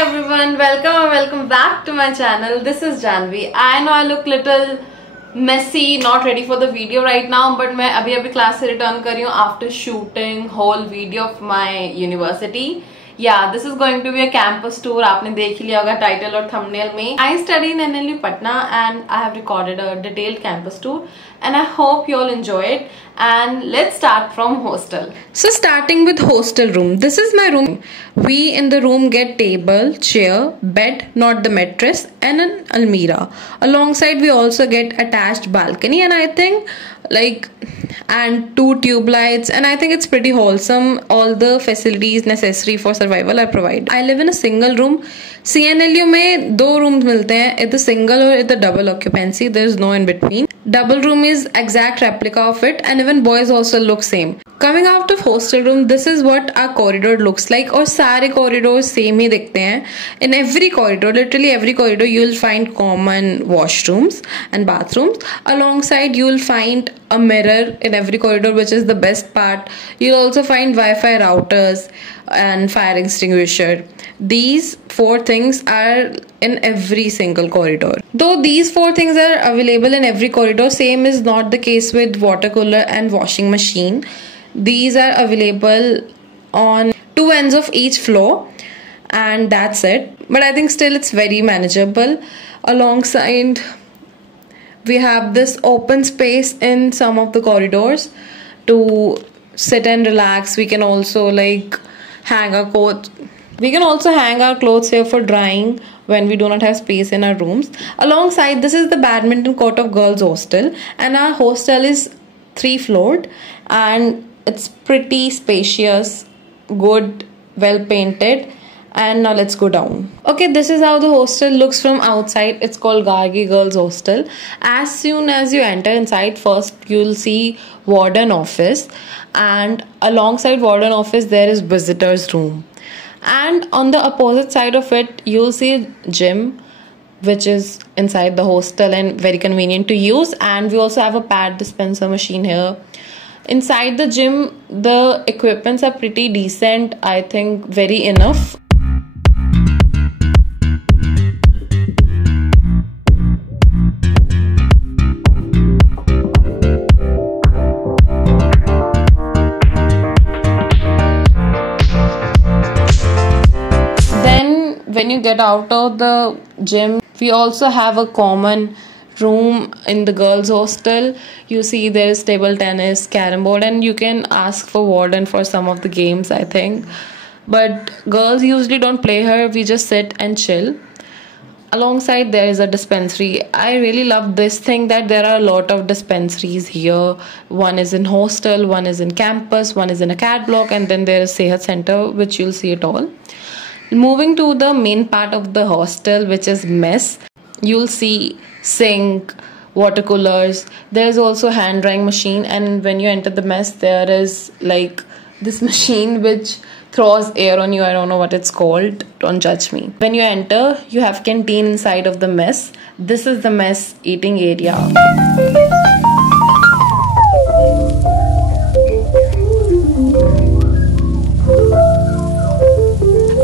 everyone, welcome and welcome back to my channel. This is Janvi. I know I look little messy, not ready for the video right now, but मैं अभी class से return कर रही हूँ after shooting whole video of my university. Yeah, this is going to be a campus tour. आपने देख ही लिया होगा title और thumbnail में. I study in NLU Patna and I have recorded a detailed campus tour and I hope you all enjoy it. And let's start from hostel. So starting with hostel room. This is my room. We in the room get table, chair, bed, not the mattress, and an almirah. Alongside we also get attached balcony, and I think and 2 tube lights, and I think it's pretty wholesome. All the facilities necessary for survival are provided. I live in a single room. CNLU में 2 rooms मिलते हैं, either single or either double occupancy. There is no in between. Double room is exact replica of it, and even boys also look same. Coming out of hostel room, this is what our corridor looks like. और सारे corridors same ही दिखते हैं. In every corridor, literally every corridor, you will find common washrooms and bathrooms. Alongside, you will find a mirror in every corridor, which is the best part. You'll also find Wi-Fi routers and fire extinguisher. These 4 things are in every single corridor. Though these 4 things are available in every corridor, same is not the case with water cooler and washing machine. These are available on 2 ends of each floor, and that's it. But I think still it's very manageable. Alongside, we have this open space in some of the corridors to sit and relax. We can also hang our coat. We can also hang our clothes here for drying when we do not have space in our rooms. Alongside, this is the badminton court of girls hostel, and our hostel is 3-floored and it's pretty spacious, good, well painted. And now let's go down. Okay, this is how the hostel looks from outside. It's called Gargi Girls Hostel. As soon as you enter inside, first you'll see warden office, and alongside warden office there is visitors room. And on the opposite side of it, you'll see gym, which is inside the hostel and very convenient to use. And we also have a pad dispenser machine here. Inside the gym, the equipments are pretty decent. I think very enough. When you get out of the gym, we also have a common room in the girls hostel. You see there is table tennis, carom board, and you can ask for warden for some of the games, I think. But girls usually don't play here. We just sit and chill. Alongside there is a dispensary. I really love this thing that there are a lot of dispensaries here. One is in hostel, one is in campus, one is in a cat block, and then there is Sehat Center, which you'll see it all. Moving to the main part of the hostel, which is mess, you'll see sink, water coolers. There's also hand drying machine, and when you enter the mess, there is this machine which throws air on you. I don't know what it's called, don't judge me. When you enter, you have canteen inside of the mess. This is the mess eating area.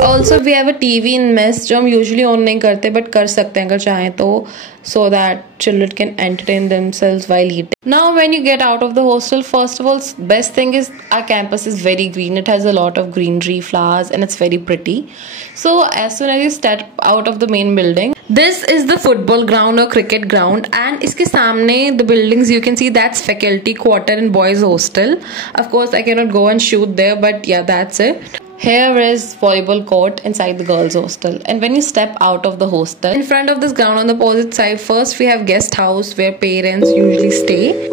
Also, we have a TV in mess, जो हम usually on नहीं करते, but कर सकते हैं अगर चाहें तो, so that children can entertain themselves while eating. Now, when you get out of the hostel, first of all, best thing is our campus is very green. It has a lot of greenery, flowers, and it's very pretty. So, as soon as you step out of the main building, this is the football ground or cricket ground, and इसके सामने the buildings you can see, that's faculty quarter and boys hostel. Of course, I cannot go and shoot there, but yeah, that's it. Here is volleyball court inside the girls hostel. And when you step out of the hostel, in front of this ground on the opposite side, first we have guest house where parents usually stay.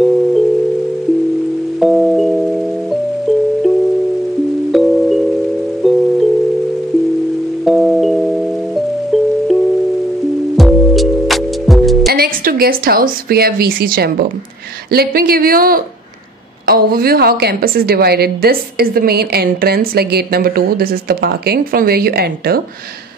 And next to guest house, we have VC chamber. Let me give you overview how campus is divided. This is the main entrance, like gate number 2. This is the parking from where you enter.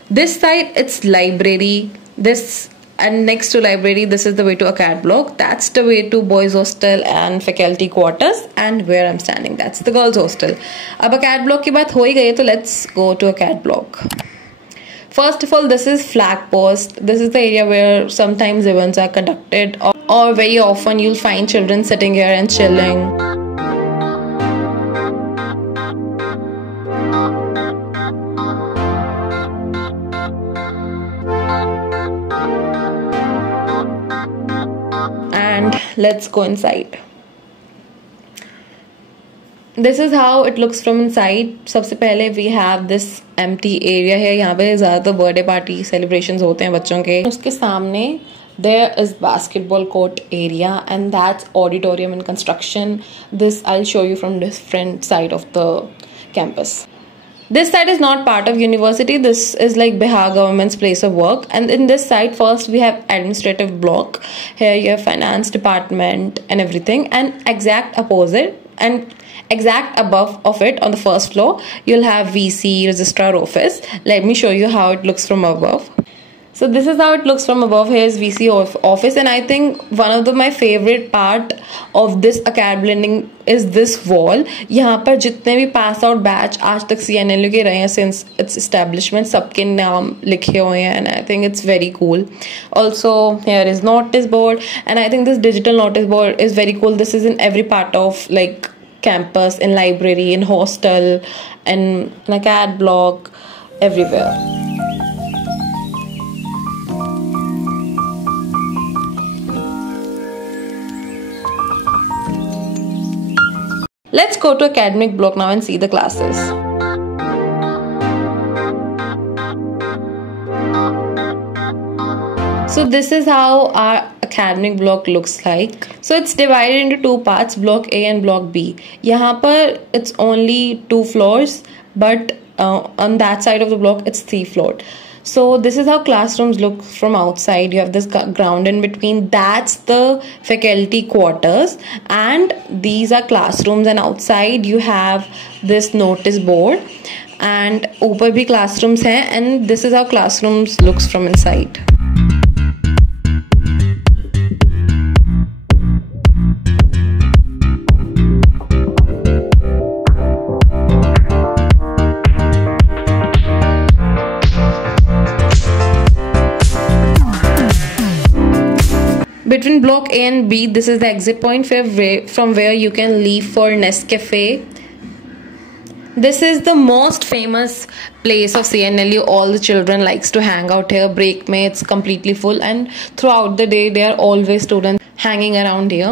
This side, it's library. This and next to library, this is the way to acad block. That's the way to boys hostel and faculty quarters, and where I'm standing, that's the girls hostel. अब acad block की बात हो ही गई, तो let's go to acad block. First of all, this is flag post. This is the area where sometimes events are conducted, or very often you'll find children sitting here and chilling. And let's go inside. This is how it looks from inside. सबसे पहले we have this empty area है. यहाँ पे ज़्यादातर birthday party celebrations होते हैं बच्चों के. उसके सामने there is basketball court area, and that's auditorium in construction. This I'll show you from different side of the campus. This side is not part of university. This is like Bihar government's place of work. And in this side, first we have administrative block. Here you have finance department and everything. And exact opposite and exact above of it on the first floor, you'll have VC, registrar office. Let me show you how it looks from above. So this is how it looks from above. Here is VC office, and I think one of my favorite part of this acad blending is this wall. यहाँ पर जितने भी pass out batch आज तक CNLU के रहे हैं since its establishment, सबके नाम लिखे हुए हैं, and I think it's very cool. Also here is notice board, and I think this digital notice board is very cool. This is in every part of like campus, in library, in hostel, and in acad block, everywhere. Let's go to academic block now and see the classes. So this is how our academic block looks like. So it's divided into two parts, block A and block B. यहाँ पर it's only 2 floors, but on that side of the block it's 3 floors. So this is how classrooms look from outside. You have this ground in between. That's the faculty quarters, and these are classrooms, and outside you have this notice board, and ऊपर भी classrooms हैं, and this is how classrooms looks from inside. Between block A and B, this is the exit point from where you can leave for Nescafe. This is the most famous place of CNLU. All the children likes to hang out here. Break mein it's completely full, and throughout the day there are always students hanging around here.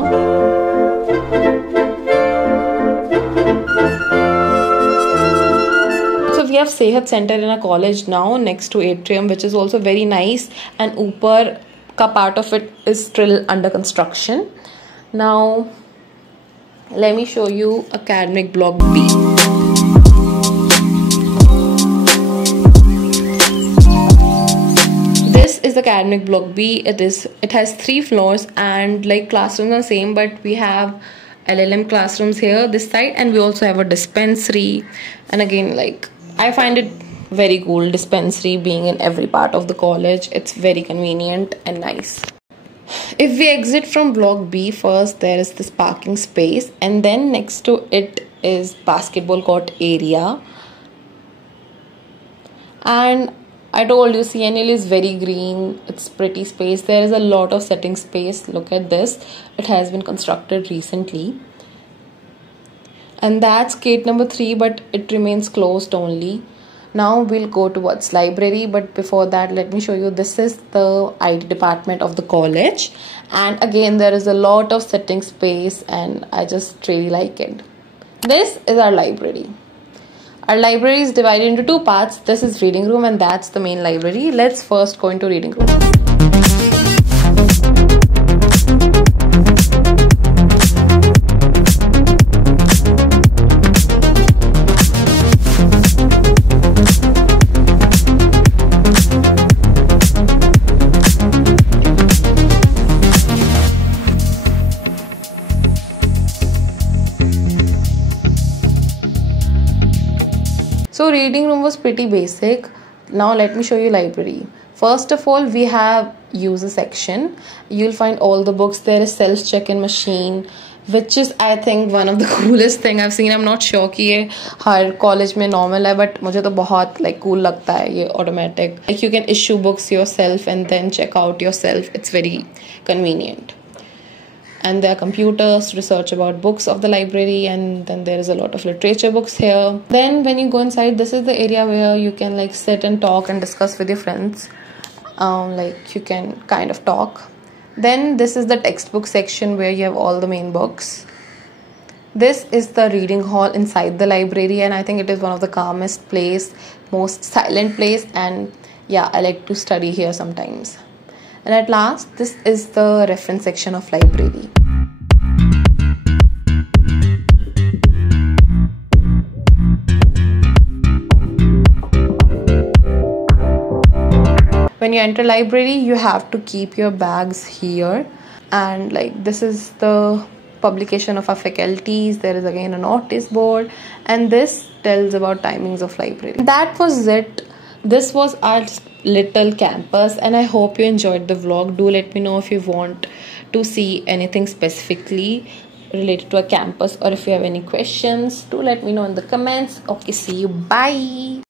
So we have Sehat Center in a college now next to Atrium, which is also very nice, and ऊपर का part of it is still under construction. Now let me show you academic block B. This is academic block B. It has 3 floors, and like classrooms are same, but we have LLM classrooms here this side, and we also have a dispensary. And again, like I find it very cool, dispensary being in every part of the college. It's very convenient and nice. If we exit from block B, first there is this parking space, and then next to it is basketball court area. And I told you CNL is very green. It's pretty space. There is a lot of sitting space. Look at this. It has been constructed recently. And that's gate number 3, but it remains closed only. Now we'll go towards library, but before that let me show you. This is the IT department of the college, and again there is a lot of sitting space, and I just really like it. This is our library. Our library is divided into 2 parts. This is reading room, and that's the main library. Let's first go into reading room. So reading room was pretty basic. Now let me show you library. First of all, we have user section. You'll find all the books. There is self check-in machine, which is I think one of the coolest thing I've seen. I'm not sure कि ये हर college में normal है, but मुझे तो बहुत like cool लगता है ये automatic. Like you can issue books yourself and then check out yourself. It's very convenient. And there are computers to research about books of the library, and then there is a lot of literature books here. Then when you go inside, this is the area where you can like sit and talk and discuss with your friends. Like you can kind of talk. Then this is the textbook section where you have all the main books. This is the reading hall inside the library, and I think it is one of the calmest place, most silent place, and yeah, I like to study here sometimes. And at last, this is the reference section of library. When you enter library, you have to keep your bags here, and like this is the publication of our faculties. There is again a notice board, and this tells about timings of library. That was it. This was our little campus, and I hope you enjoyed the vlog. Do let me know if you want to see anything specifically related to a campus, or if you have any questions, do let me know in the comments. Okay, see you, bye.